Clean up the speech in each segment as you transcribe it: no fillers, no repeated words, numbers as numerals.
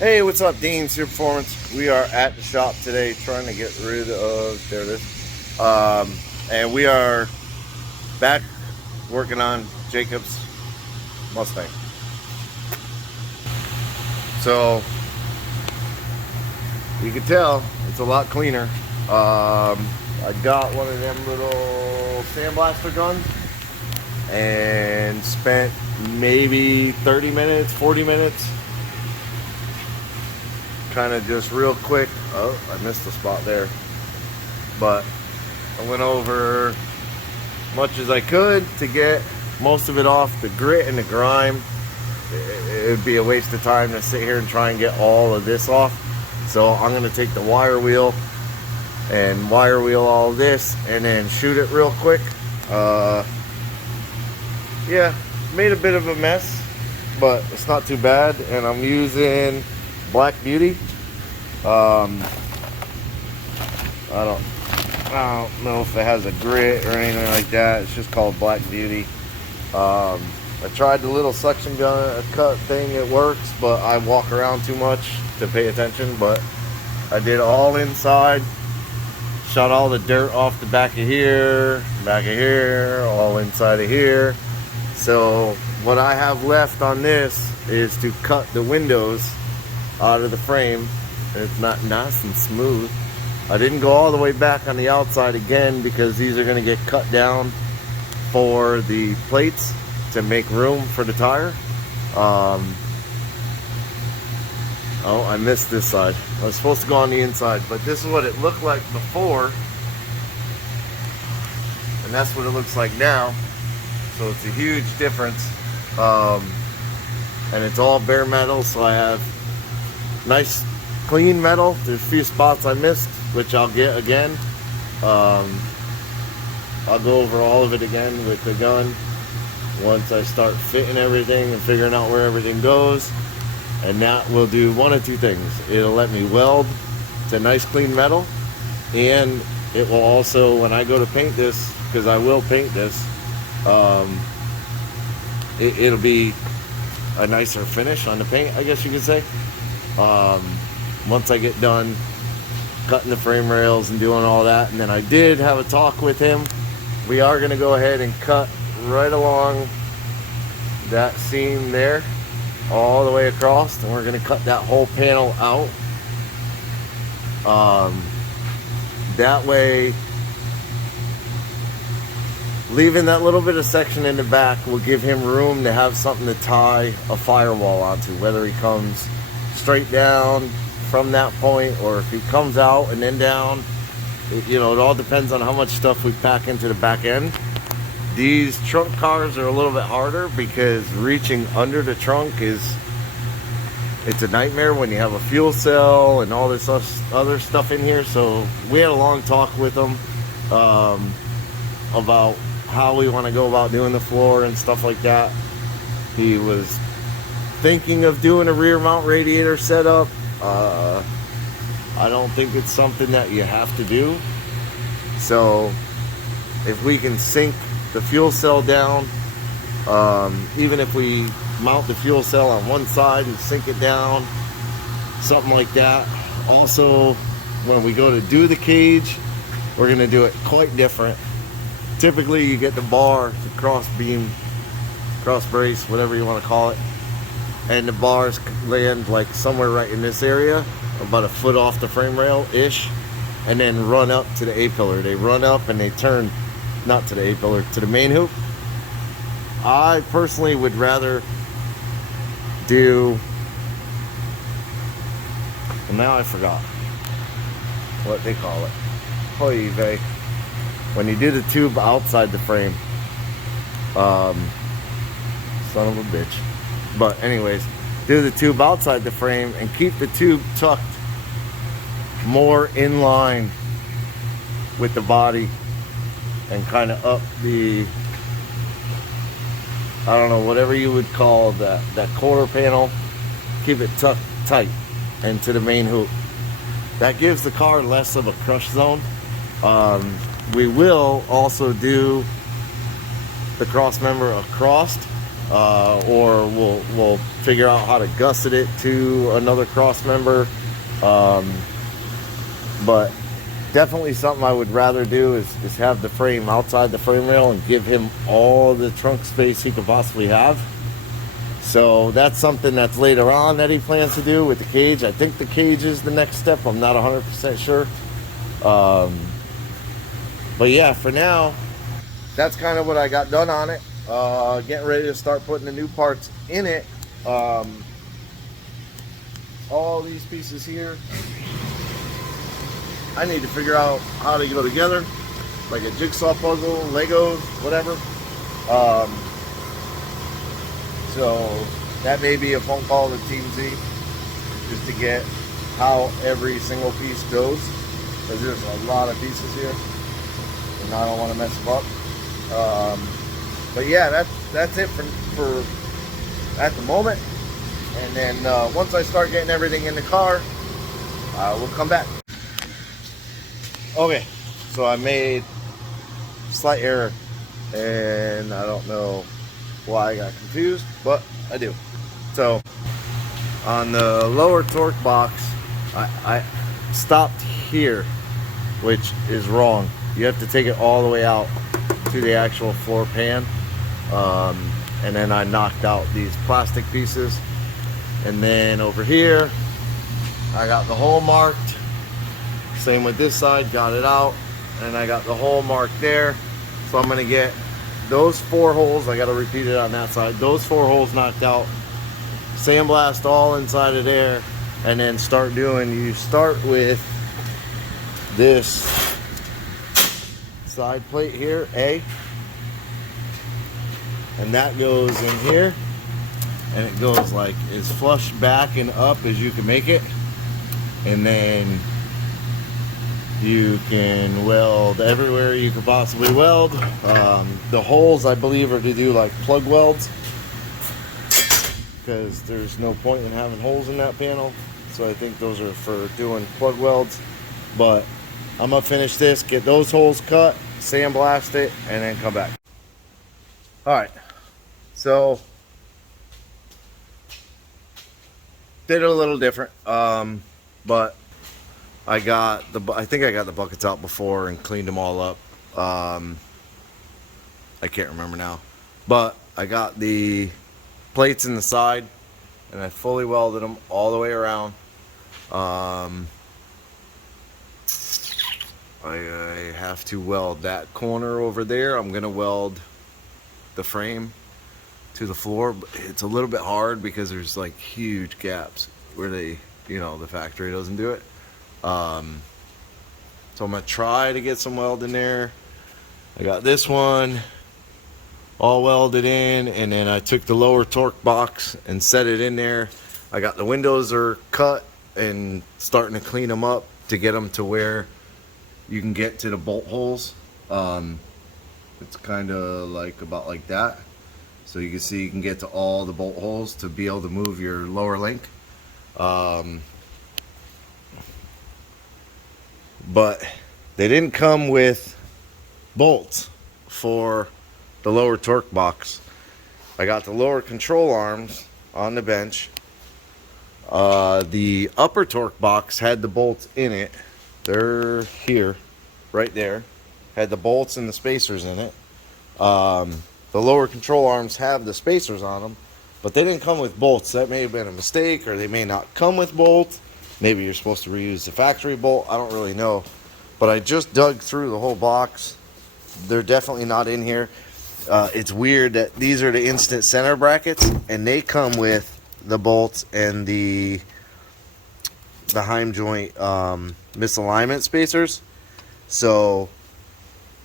Hey, what's up, Dean Super Performance? We are at the shop today trying to get rid of, there it is. And we are back working on Jacob's Mustang. So, you can tell it's a lot cleaner. I got one of them little sandblaster guns and spent maybe 30 minutes, 40 minutes kind of just real quick. Oh, I missed the spot there, but I went over much as I could to get most of it off. The grit and the grime, it would be a waste of time to sit here and try and get all of this off. So I'm going to take the wire wheel and wire wheel all this and then shoot it real quick. Yeah, made a bit of a mess, but it's not too bad. And I'm using Black Beauty. I don't know if it has a grit or anything like that. It's just called Black Beauty. I tried the little suction gun cut thing. It works, but I walk around too much to pay attention. But I did all inside. Shot all the dirt off the back of here, all inside of here. So what I have left on this is to cut the windows out of the frame. It's not nice and smooth. I didn't go all the way back on the outside again because these are going to get cut down for the plates to make room for the tire. Oh, I missed this side. I was supposed to go on the inside, but this is what it looked like before, and that's what it looks like now. So it's a huge difference. And it's all bare metal, so I have nice clean metal. There's a few spots I missed, which I'll get again. I'll go over all of it again with the gun once I start fitting everything and figuring out where everything goes. And that will do one of two things. It'll let me weld to nice clean metal, and it will also, when I go to paint this, because I will paint this, it'll be a nicer finish on the paint, I guess you could say. Once I get done cutting the frame rails and doing all that. And then I did have a talk with him. We are going to go ahead and cut right along that seam there all the way across, and we're going to cut that whole panel out. That way, leaving that little bit of section in the back will give him room to have something to tie a firewall onto, whether he comes straight down from that point or if he comes out and then down. It all depends on how much stuff we pack into the back end. These trunk cars are a little bit harder because reaching under the trunk it's a nightmare when you have a fuel cell and all this other stuff in here. So we had a long talk with him about how we want to go about doing the floor and stuff like that. He was thinking of doing a rear mount radiator setup. I don't think it's something that you have to do. So if we can sink the fuel cell down, even if we mount the fuel cell on one side and sink it down, something like that. Also, when we go to do the cage, we're going to do it quite different. Typically you get the bar, the cross beam, cross brace, whatever you want to call it, and the bars land like somewhere right in this area, about a foot off the frame rail ish, and then run up to the A-pillar. They run up and they turn, not to the A-pillar, to the main hoop. I personally would rather do, well, now I forgot what they call it. Oy vey. When you do the tube outside the frame, son of a bitch. But anyways, do the tube outside the frame and keep the tube tucked more in line with the body and kind of up the, I don't know, whatever you would call that quarter panel. Keep it tucked tight into the main hoop. That gives the car less of a crush zone. We will also do the cross member across or we'll figure out how to gusset it to another cross member. But definitely something I would rather do is have the frame outside the frame rail and give him all the trunk space he could possibly have. So that's something that's later on that he plans to do with the cage. I think the cage is the next step. I'm not 100% sure. But yeah, for now, that's kind of what I got done on it. Getting ready to start putting the new parts in it. All these pieces here, I need to figure out how to go together, like a jigsaw puzzle, Legos, whatever. So that may be a phone call to Team Z, just to get how every single piece goes, because there's a lot of pieces here, and I don't want to mess them up. But yeah, that's it for at the moment. And then once I start getting everything in the car, we'll come back. Okay, so I made a slight error, and I don't know why I got confused, but I do. So on the lower torque box, I stopped here, which is wrong. You have to take it all the way out to the actual floor pan, and then I knocked out these plastic pieces. And then over here, I got the hole marked. Same with this side, got it out, and I got the hole marked there. So I'm gonna get those 4 holes, I gotta repeat it on that side, those 4 holes knocked out, sandblast all inside of there, and then you start with this side plate here, A, and that goes in here, and it goes like as flush back and up as you can make it, and then you can weld everywhere you could possibly weld. The holes, I believe, are to do like plug welds, because there's no point in having holes in that panel. So I think those are for doing plug welds. But I'm gonna finish this, get those holes cut, sandblast it, and then come back. All right, so did it a little different, but I think I got the buckets out before and cleaned them all up. I can't remember now, but I got the plates in the side and I fully welded them all the way around. I have to weld that corner over there. I'm gonna weld the frame to the floor. It's a little bit hard because there's like huge gaps where the factory doesn't do it. So I'm gonna try to get some weld in there. I got this one all welded in, and then I took the lower torque box and set it in there. I got the windows are cut and starting to clean them up to get them to where you can get to the bolt holes. It's kind of like about like that, so you can see you can get to all the bolt holes to be able to move your lower link. But they didn't come with bolts for the lower torque box. I got the lower control arms on the bench. The upper torque box had the bolts in it. They're here, right there. Had the bolts and the spacers in it. The lower control arms have the spacers on them, but they didn't come with bolts. That may have been a mistake, or they may not come with bolts. Maybe you're supposed to reuse the factory bolt. I don't really know. But I just dug through the whole box. They're definitely not in here. It's weird that these are the instant center brackets, and they come with the bolts and the heim joint misalignment spacers. So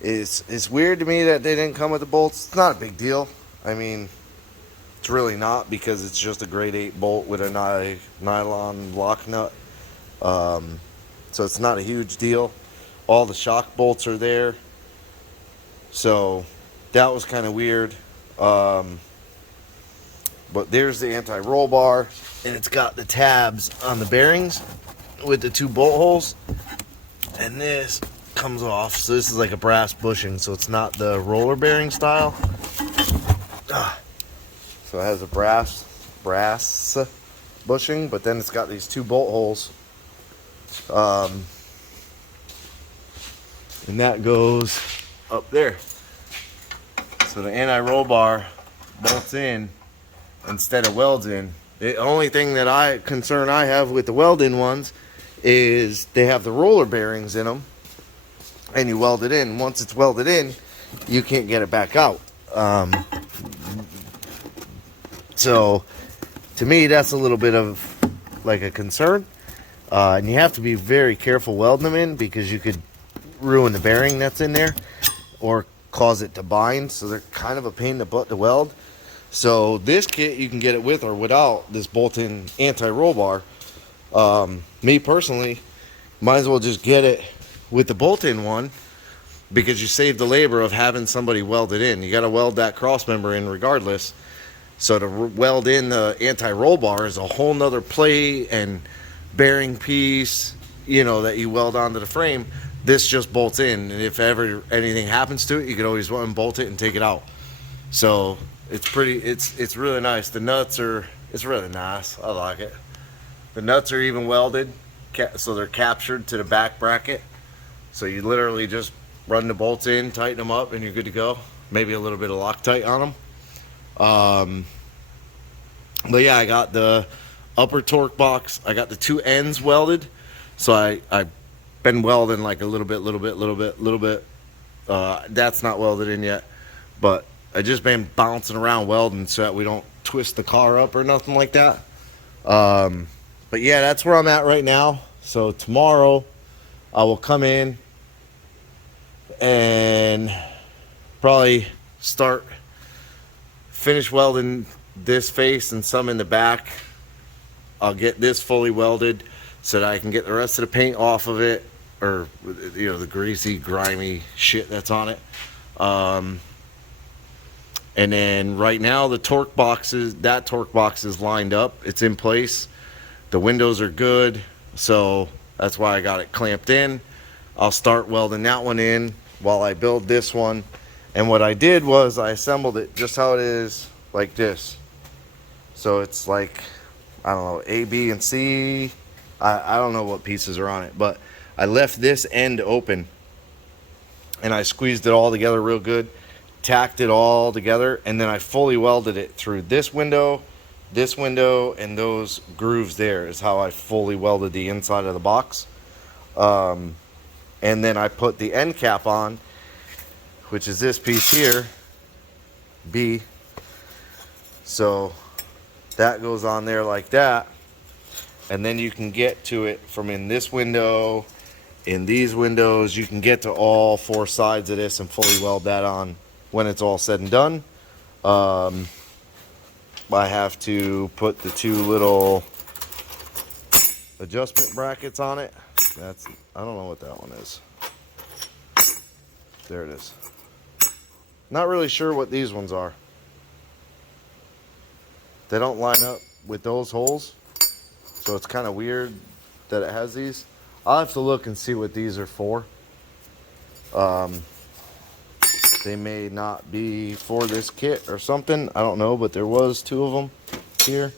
it's weird to me that they didn't come with the bolts. It's not a big deal. I mean, it's really not, because it's just a grade 8 bolt with a nylon lock nut. So it's not a huge deal. All the shock bolts are there. So that was kind of weird. But there's the anti-roll bar, and it's got the tabs on the bearings with the 2 bolt holes. And this comes off. So this is like a brass bushing, so it's not the roller bearing style. So it has a brass bushing, but then it's got these 2 bolt holes. And that goes up there. So the anti-roll bar bolts in instead of welds in. The only thing that concern I have with the weld-in ones is they have the roller bearings in them, and you weld it in. Once it's welded in, you can't get it back out. So to me, that's a little bit of like a concern. And you have to be very careful welding them in, because you could ruin the bearing that's in there or cause it to bind. So they're kind of a pain in the butt to weld. So this kit, you can get it with or without this bolt-in anti-roll bar. Me personally, might as well just get it with the bolt-in one, because you save the labor of having somebody weld it in. You got to weld that cross member in regardless. So to weld in the anti-roll bar is a whole nother plate and bearing piece, you know, that you weld onto the frame. This just bolts in, and if ever anything happens to it, you could always unbolt it and take it out. So it's really nice. The nuts it's really nice. I like it. The nuts are even welded, so they're captured to the back bracket. So you literally just run the bolts in, tighten them up, and you're good to go. Maybe a little bit of Loctite on them. But yeah, I got the upper torque box. I got the 2 ends welded. So I've been welding like a little bit. That's not welded in yet, but I just been bouncing around welding so that we don't twist the car up or nothing like that. But yeah, that's where I'm at right now. So tomorrow I will come in and probably finish welding this face and some in the back. I'll get this fully welded so that I can get the rest of the paint off of it, or you know, the greasy, grimy shit that's on it. And then right now that torque box is lined up. It's in place. The windows are good, so that's why I got it clamped in. I'll start welding that one in while I build this one. And what I did was I assembled it just how it is, like this. So it's like, I don't know, A, B, and C. I don't know what pieces are on it, but I left this end open and I squeezed it all together real good, tacked it all together, and then I fully welded it through this window, and those grooves there is how I fully welded the inside of the box. And then I put the end cap on, which is this piece here, B. So that goes on there like that, and then you can get to it from in this window, in these windows. You can get to all 4 sides of this and fully weld that on when it's all said and done. I have to put the 2 little adjustment brackets on it. I don't know what that one is. There it is. Not really sure what these ones are. They don't line up with those holes, so it's kind of weird that it has these. I'll have to look and see what these are for. They may not be for this kit or something. I don't know, but there was 2 of them here.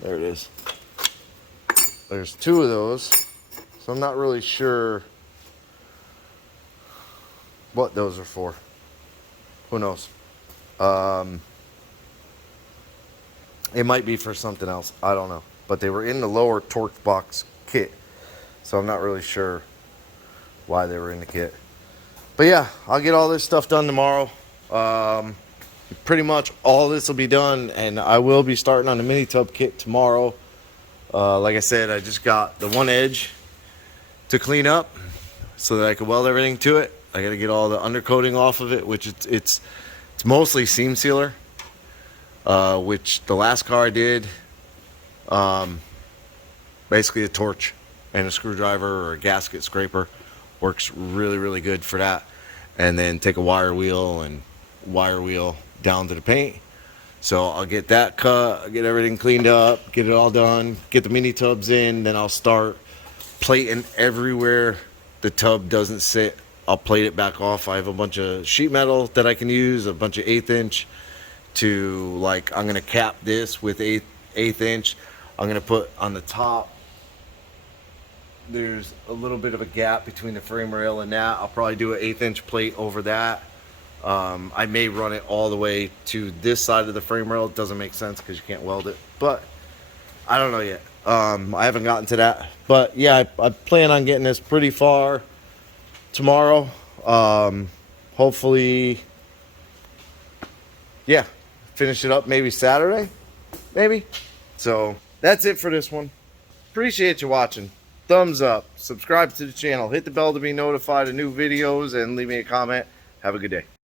There it is. There's 2 of those, so I'm not really sure what those are for. Who knows? It might be for something else. I don't know. But they were in the lower torque box kit, so I'm not really sure why they were in the kit. But yeah, I'll get all this stuff done tomorrow. Pretty much all this will be done, and I will be starting on the mini tub kit tomorrow. Like I said, I just got the one edge to clean up so that I can weld everything to it. I got to get all the undercoating off of it, which it's mostly seam sealer, which the last car I did, basically a torch and a screwdriver or a gasket scraper works really, really good for that. And then take a wire wheel down to the paint. So I'll get that cut, get everything cleaned up, get it all done, get the mini tubs in, then I'll start plating everywhere the tub doesn't sit. I'll plate it back off. I have a bunch of sheet metal that I can use, a bunch of 1/8 inch to, like, I'm gonna cap this with eighth inch. I'm gonna put on the top, there's a little bit of a gap between the frame rail and that. I'll probably do an 1/8 inch plate over that. I may run it all the way to this side of the frame rail. It doesn't make sense because you can't weld it, but I don't know yet. I haven't gotten to that, but yeah, I plan on getting this pretty far tomorrow. Hopefully, yeah, finish it up maybe Saturday, maybe. So that's it for this one. Appreciate you watching. Thumbs up, subscribe to the channel, hit the bell to be notified of new videos, and leave me a comment. Have a good day.